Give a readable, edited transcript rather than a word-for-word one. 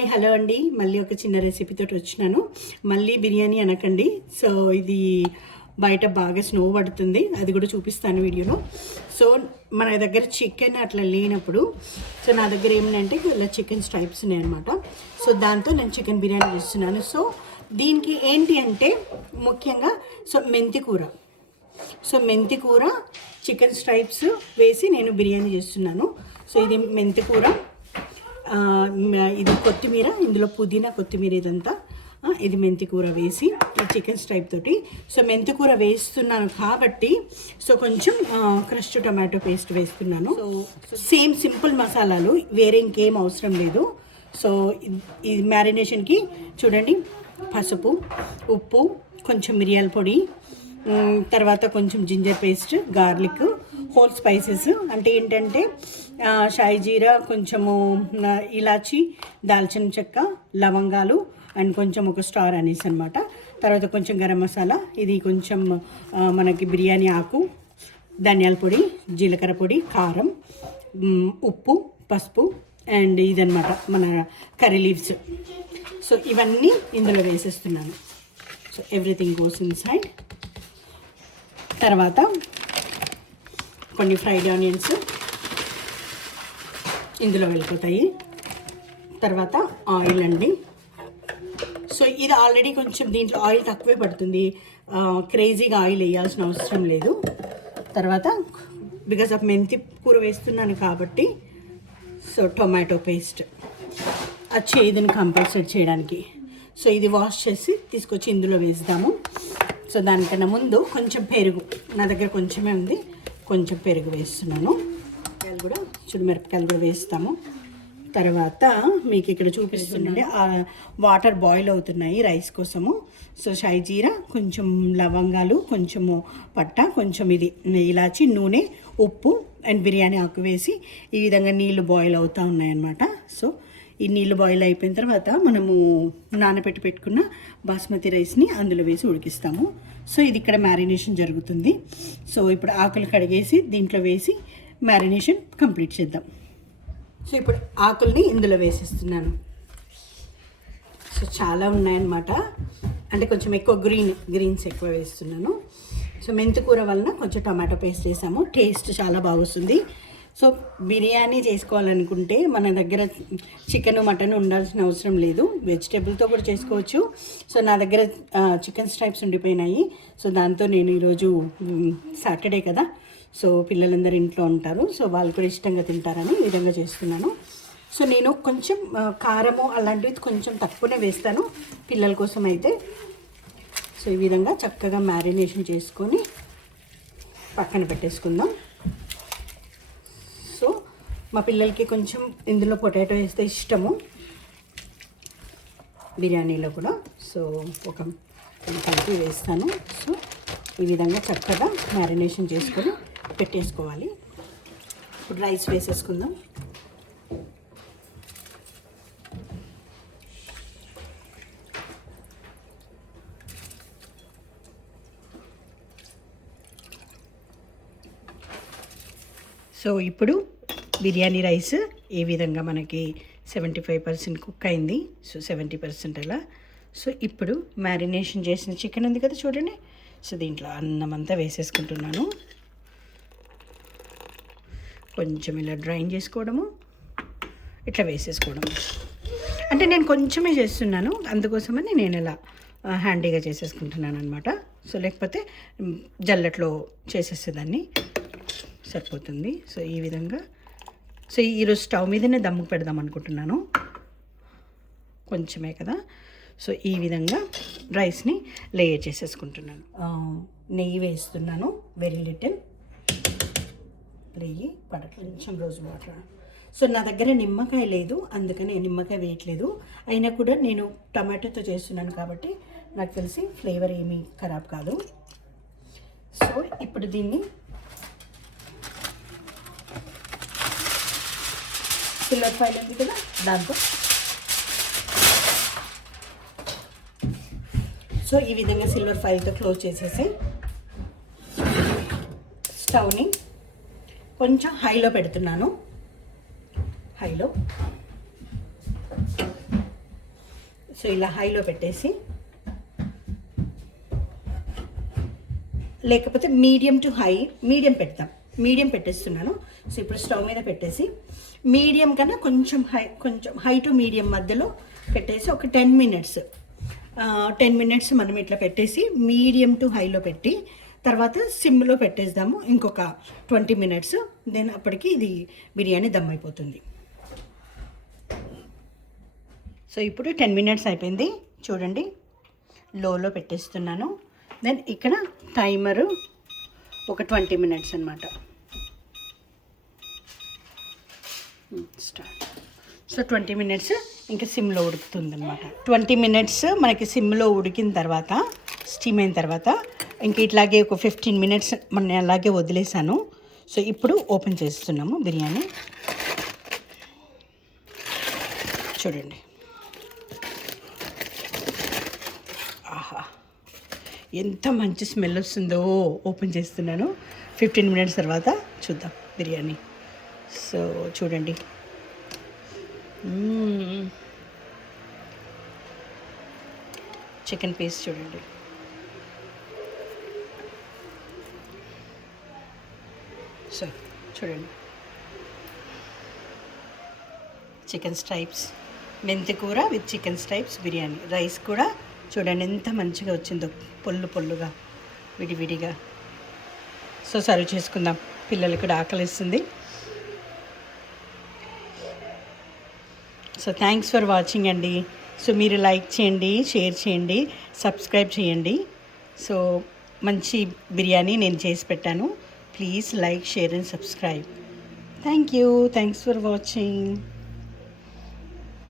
Hi hello అండి. మళ్ళీ ఒక చిన్న రెసిపీతో వచ్చినాను. మళ్ళీ బిర్యానీ అనకండి. సో ఇది బయట బాగా స్నో పడుతుంది, అది కూడా చూపిస్తాను వీడియోలో. సో మన దగ్గర చికెన్ అట్లా లేనప్పుడు సో నా దగ్గర ఏమిటంటే ఇలా చికెన్ స్ట్రైప్స్ ఉన్నాయి అనమాట. సో దాంతో నేను చికెన్ బిర్యానీ చేస్తున్నాను. సో దీనికి ఏంటి అంటే ముఖ్యంగా మెంతి కూర. సో మెంతి కూర చికెన్ స్ట్రైప్స్ వేసి నేను బిర్యానీ చేస్తున్నాను. సో ఇది మెంతి కూర, ఇది కొత్తిమీర, ఇందులో పుదీనా కొత్తిమీర ఇదంతా, ఇది మెంతి కూర వేసి ఈ చికెన్ స్ట్రైప్ తోటి. సో మెంతి కూర వేస్తున్నాను కాబట్టి సో కొంచెం క్రష్ టమాటో పేస్ట్ వేస్తున్నాను. సో సేమ్ సింపుల్ మసాలాలు, వేరే ఇంకేం అవసరం లేదు. సో ఇది మ్యారినేషన్కి చూడండి, పసుపు, ఉప్పు, కొంచెం మిరియాల పొడి, తర్వాత కొంచెం ginger paste, garlic, whole spices అంటే ఏంటంటే షాయి జీరా, కొంచెము ఇలాచి, దాల్చిన చెక్క, లవంగాలు అండ్ కొంచెం ఒక స్టార్ అనేసి అనమాట. తర్వాత కొంచెం గరం మసాలా, ఇది కొంచెం మనకి బిర్యానీ ఆకు, ధనియాల పొడి, జీలకర్ర పొడి, కారం, ఉప్పు, పసుపు అండ్ ఇదనమాట మన కర్రీ లీవ్స్. సో ఇవన్నీ ఇందులో వేసేస్తున్నాను. So everything goes inside. తర్వాత కొన్ని ఫ్రైడ్ ఆనియన్స్ ఇందులో వెళ్ళిపోతాయి. తర్వాత ఆయిల్ అండి. సో ఇది ఆల్రెడీ కొంచెం దీంట్లో ఆయిల్ తక్కువే పడుతుంది, క్రేజీగా ఆయిల్ వేయాల్సిన అవసరం లేదు. తర్వాత బికాజ్ ఆఫ్ మెంతి కూర వేస్తున్నాను కాబట్టి సో టొమాటో పేస్ట్, అది చేదుని కంపల్సరీ చేయడానికి. సో ఇది వాష్ చేసి తీసుకొచ్చి ఇందులో వేస్తాము. సో దానికన్నా ముందు కొంచెం పెరుగు, నా దగ్గర కొంచెమే ఉంది, కొంచెం పెరుగు వేస్తున్నాను. మిరపకాయలు కూడా, మిరపకాయలు కూడా వేస్తాము. తర్వాత మీకు ఇక్కడ చూపిస్తుండే వాటర్ బాయిల్ అవుతున్నాయి రైస్ కోసము. సో షాయి జీరా, కొంచెం లవంగాలు, కొంచెము పట్ట, కొంచెం ఇది ఇలాచి, నూనె, ఉప్పు అండ్ బిర్యానీ ఆకు వేసి ఈ విధంగా నీళ్ళు బాయిల్ అవుతూ ఉన్నాయన్నమాట. సో ఈ నీళ్ళు బాయిల్ అయిపోయిన తర్వాత మనము నానబెట్టి పెట్టుకున్న బాస్మతి రైస్ని అందులో వేసి ఉడికిస్తాము. సో ఇది ఇక్కడ మ్యారినేషన్ జరుగుతుంది. సో ఇప్పుడు ఆకులు కడిగేసి దీంట్లో వేసి మ్యారినేషన్ కంప్లీట్ చేద్దాం. సో ఇప్పుడు ఆకుల్ని ఇందులో వేసేస్తున్నాను. సో చాలా ఉన్నాయన్నమాట, అంటే కొంచెం ఎక్కువ గ్రీన్స్ ఎక్కువ వేస్తున్నాను. సో మెంతి కూర వలన కొంచెం టమాటో పేస్ట్ వేసాము, టేస్ట్ చాలా బాగుంది. సో బిర్యానీ చేసుకోవాలనుకుంటే మన దగ్గర చికెన్ మటన్ ఉండాల్సిన అవసరం లేదు, వెజిటేబుల్తో కూడా చేసుకోవచ్చు. సో నా దగ్గర చికెన్ స్ట్రైప్స్ ఉండిపోయినాయి. సో దాంతో నేను ఈరోజు సాటర్డే కదా, సో పిల్లలందరూ ఇంట్లో ఉంటారు, సో వాళ్ళు కూడా ఇష్టంగా తింటారని ఈ విధంగా చేస్తున్నాను. సో నేను కొంచెం కారము అలాంటివి కొంచెం తక్కువనే వేస్తాను పిల్లల కోసం అయితే. సో ఈ విధంగా చక్కగా మ్యారినేషన్ చేసుకొని పక్కన పెట్టేసుకుందాం. సో మా పిల్లలకి కొంచెం ఇందులో పొటాటో వేస్తే ఇష్టము బిర్యానీలో కూడా. సో ఒక కలిపి వేస్తాను. సో ఈ విధంగా చక్కగా మ్యారినేషన్ చేసుకొని పెట్టేసుకోవాలి. ఇప్పుడు రైస్ వేసేసుకుందాం. సో ఇప్పుడు బిర్యానీ రైస్ ఈ విధంగా మనకి 75% కుక్ అయింది. సో 70% అలా. సో ఇప్పుడు మ్యారినేషన్ చేసిన చికెన్ ఉంది కదా చూడండి, సో దీంట్లో అన్నం అంతా వేసేసుకుంటున్నాను. కొంచెం ఇలా డ్రైన్ చేసుకోవడము, ఇట్లా వేసేసుకోవడము. అంటే నేను కొంచెమే చేస్తున్నాను, అందుకోసమని నేను ఇలా హ్యాండీగా చేసేసుకుంటున్నాను అనమాట. సో లేకపోతే జల్లట్లో చేసేసేదాన్ని, సరిపోతుంది. సో ఈ విధంగా. సో ఈరోజు స్టవ్ మీదనే దమ్ము పెడదాం అనుకుంటున్నాను, కొంచెమే కదా. సో ఈ విధంగా రైస్ని లేయర్ చేసేసుకుంటున్నాను. నెయ్యి వేస్తున్నాను, వెరీ లిటిల్ నెయ్యి, కొంచెం రోజు వాటర్. సో నా దగ్గర నిమ్మకాయ లేదు, అందుకని నిమ్మకాయ వేయట్లేదు. అయినా కూడా నేను టమాటోతో చేస్తున్నాను కాబట్టి నాకు తెలిసి ఫ్లేవర్ ఏమీ ఖరాబ్ కాదు. సో ఇప్పుడు దీన్ని సిల్వర్ ఫాయిల్ ఉంది కదా, దాంతో సో ఈ విధంగా సిల్వర్ ఫాయిల్తో క్లోజ్ చేసేసి స్టవ్ని కొంచెం హైలో పెడుతున్నాను. హైలో సో ఇలా హైలో పెట్టేసి, లేకపోతే మీడియం టు హై, మీడియం పెడతాం, మీడియం పెట్టేస్తున్నాను. సో ఇప్పుడు స్టవ్ మీద పెట్టేసి మీడియం కన్నా కొంచెం హై టు మీడియం మధ్యలో పెట్టేసి ఒక 10 మినిట్స్ మనం ఇట్లా పెట్టేసి మీడియం టు హైలో పెట్టి తర్వాత సిమ్లో పెట్టేద్దాము ఇంకొక 20 మినిట్స్. దెన్ అప్పటికి ఇది బిర్యానీ దమ్ అయిపోతుంది. సో ఇప్పుడు 10 మినిట్స్ అయిపోయింది చూడండి, లోలో పెట్టేస్తున్నాను. దెన్ ఇక్కడ టైమరు ఒక 20 మినిట్స్ అనమాట. స్టార్ట్. సో 20 మినిట్స్ ఇంకా సిమ్లో ఉడుకుతుంది అనమాట. 20 మినిట్స్ మనకి సిమ్లో ఉడికిన తర్వాత, స్టీమ్ అయిన తర్వాత ఇంక ఇట్లాగే ఒక 15 మినిట్స్ మనం అలాగే వదిలేసాను. సో ఇప్పుడు ఓపెన్ చేస్తున్నాము బిర్యానీ. చూడండి, ఆహా ఎంత మంచి స్మెల్ వస్తుందో. ఓపెన్ చేస్తున్నాను. 15 మినిట్స్ తర్వాత చూద్దాం బిర్యానీ. సో చూడండి, చికెన్ పీస్ చూడండి. సో చూడండి, చికెన్ స్ట్రైప్స్, మెంతి కూర with chicken stripes biryani. Rice కూడా చూడండి ఎంత మంచిగా వచ్చిందో, పొల్లుగా విడివిడిగా. సో సర్వ్ చేసుకుందాం, పిల్లలకి కూడా ఆకలిస్తుంది. సో థ్యాంక్స్ ఫర్ వాచింగ్ అండి. సో మీరు లైక్ చేయండి, షేర్ చేయండి, సబ్స్క్రైబ్ చేయండి. సో మంచి బిర్యానీ నేను చేసి పెట్టాను. Please like, share and subscribe. Thank you. Thanks for watching.